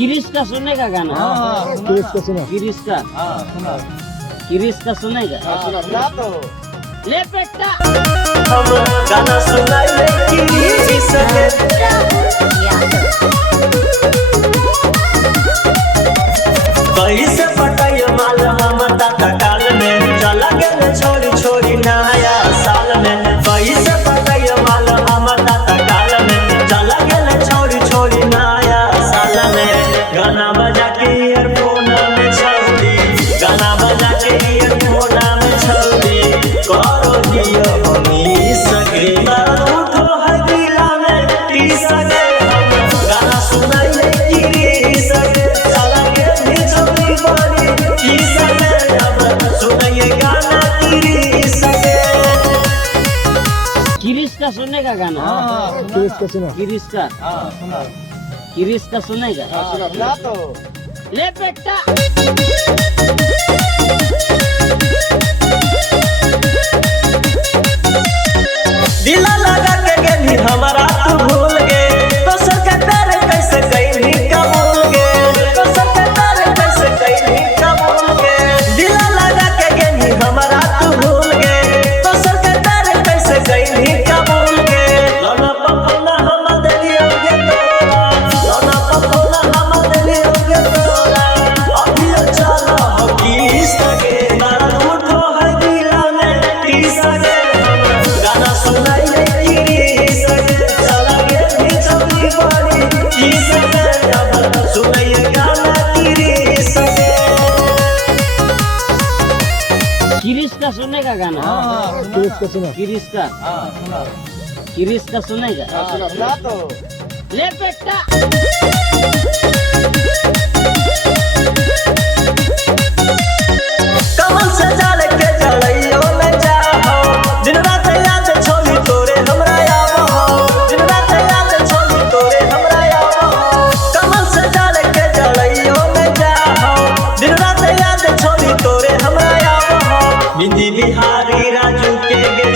गिरीश का सुनेगा गाना? गिरीश का सुना। गिरीश का गिरीश का सुनेगा? सुना तो ले बेटा हम गाना सुनाइले गिरीश के कैसे पटाई माल हम ताता काल में चला गेल छोरी छोरी नया साल में कैसे पटाई माल हम ताता काल में चला गेल छोरी छोरी नया साल में गाना बजा के ईयरफोन में छौरी गाना बजा के ईयरफोन में छौरी करो दियो हमी सके उठो है दिला में टी सके हम गाना सुनाइले गिरीश के चला के छोरी बड़ी टी सके अब सुनाइए गाना गिरीश के गिरीश का सुनेगा गाना? गिरीश का सुना। गिरीश का गिरीश का सुनेगा? सुना तो ले बेटा दिला लगा के गेली हमारा तू भूल गे तो सरकार कैसे कैली कबूल गे तो सरकार कैसे कैली कबूल गे दिला लगा के गेली हमारा तू भूल गे तो सरकार कैसे कैली कबूल गे लोना पपना हम दिलियो गे तोरा लोना पपना हम दिलियो गे तोरा अभी चला हो किस के मार उठो है दिला में टीस गे गाना सुनाइले गिरीश के चला गे छोरी बड़ी टीस के अब सुनाइए गाना गिरीश के गिरीश का सुनेगा गाना? गिरीश का सुना। गिरीश का गिरीश का सुनेगा? सुना तो ले बेटा कमल से जाल के जलैयो न जाहो दिन रात याद छोरी तोरे हमरा आवो दिन रात याद छोरी तोरे हमरा आवो कमल से जाल के जलैयो न जाहो दिन रात याद छोरी तोरे हमरा आवो बिंदी बिहारी राजू के गे